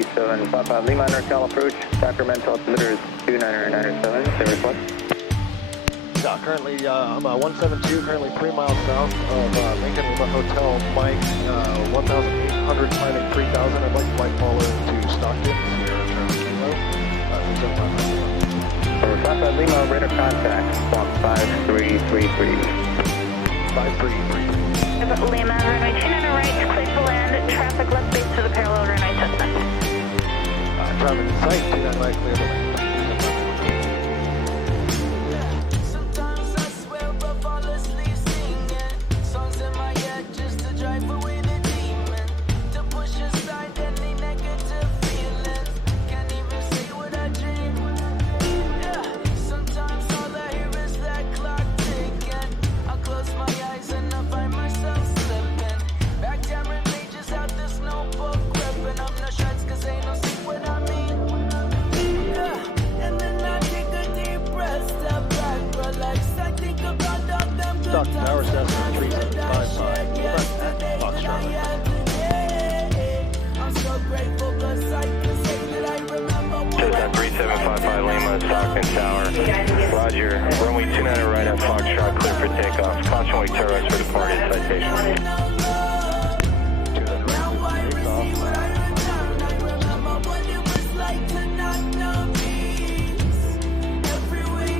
3755 Lima NorCal approach, Sacramento altimeter is 29997, service what? Yeah, currently I'm 172, currently 3 miles south of Lincoln Lima Hotel, Mike, 1,800, climbing 3,000. I'd like to flight follow to Stockton, Sierra Charlie Kilo, 375. For 55 Lima, radar contact, squawk 5333. 5333. Lima, runway 29 right, clear to land, traffic left base to the parallel runway suspect. Traffic in sight, 29 right, clear to land. Stockton Tower, Cessna 3755, Foxtrot. Cessna 3755 Lima, Stockton Tower. Roger, runway 29 right at Foxtrot, clear for takeoff. Caution wake terrorists for departed, citation.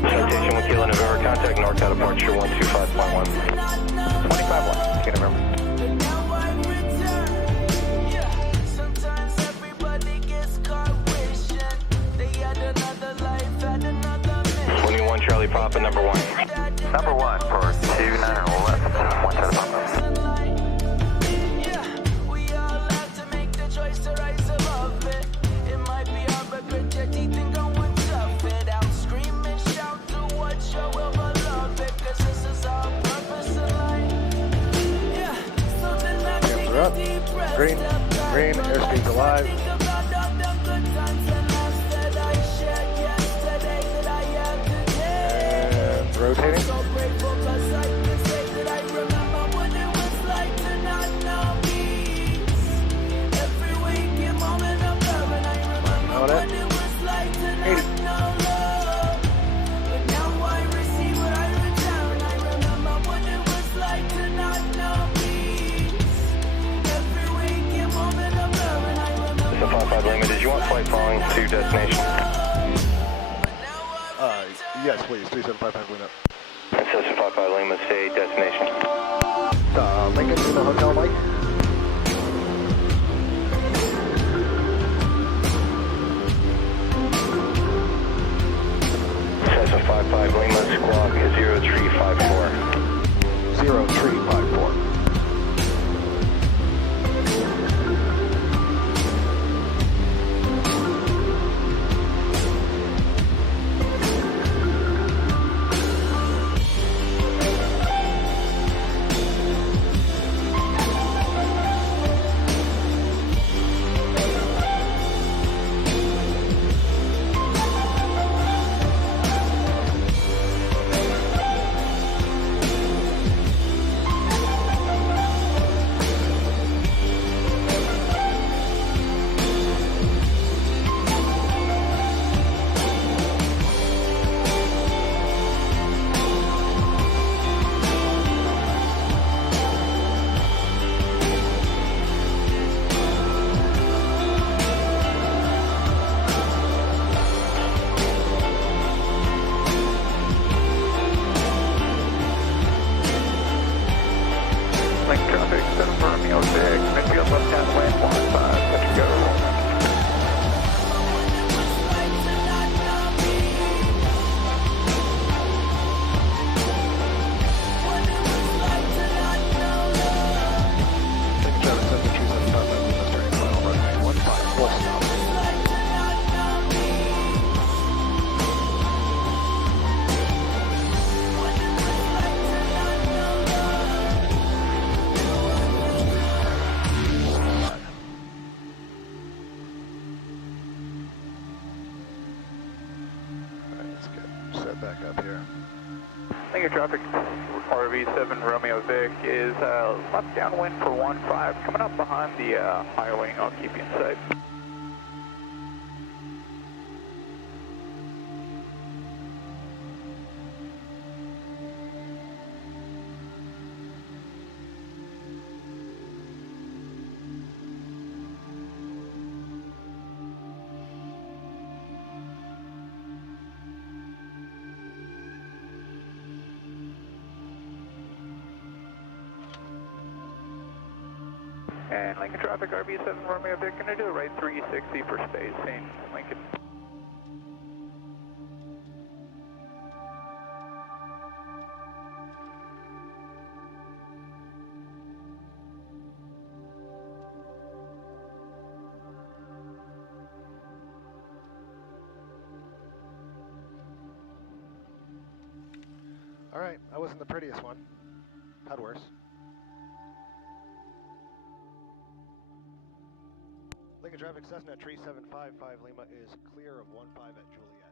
Citation with Kilo November, contact NorCal departure 125.1. 25.1, get remember. Charlie Papa, number 1. Number 1 for 29 left, 1 set of Papa. Hands are up. Green, airspeed's alive. Rotating. Out at 80. So 55 Lima, did you want flight following to destination? Yes, please. 3755 Lima. Cessna 55 Lima, stay destination. Lincoln Lima Hotel, Mike. Cessna 55 Lima, squawk 0354. 0354. back up here. Thank you, traffic. RV7 Romeo Vic is left downwind for 15, coming up behind the high wing. I'll keep you in sight. And Lincoln traffic, RV7 Romeo Vic, gonna do a right 360 for spacing, Lincoln. All right, that wasn't the prettiest one. Had worse. Lincoln traffic, Cessna 3755 Lima is clear of 15 at Juliet.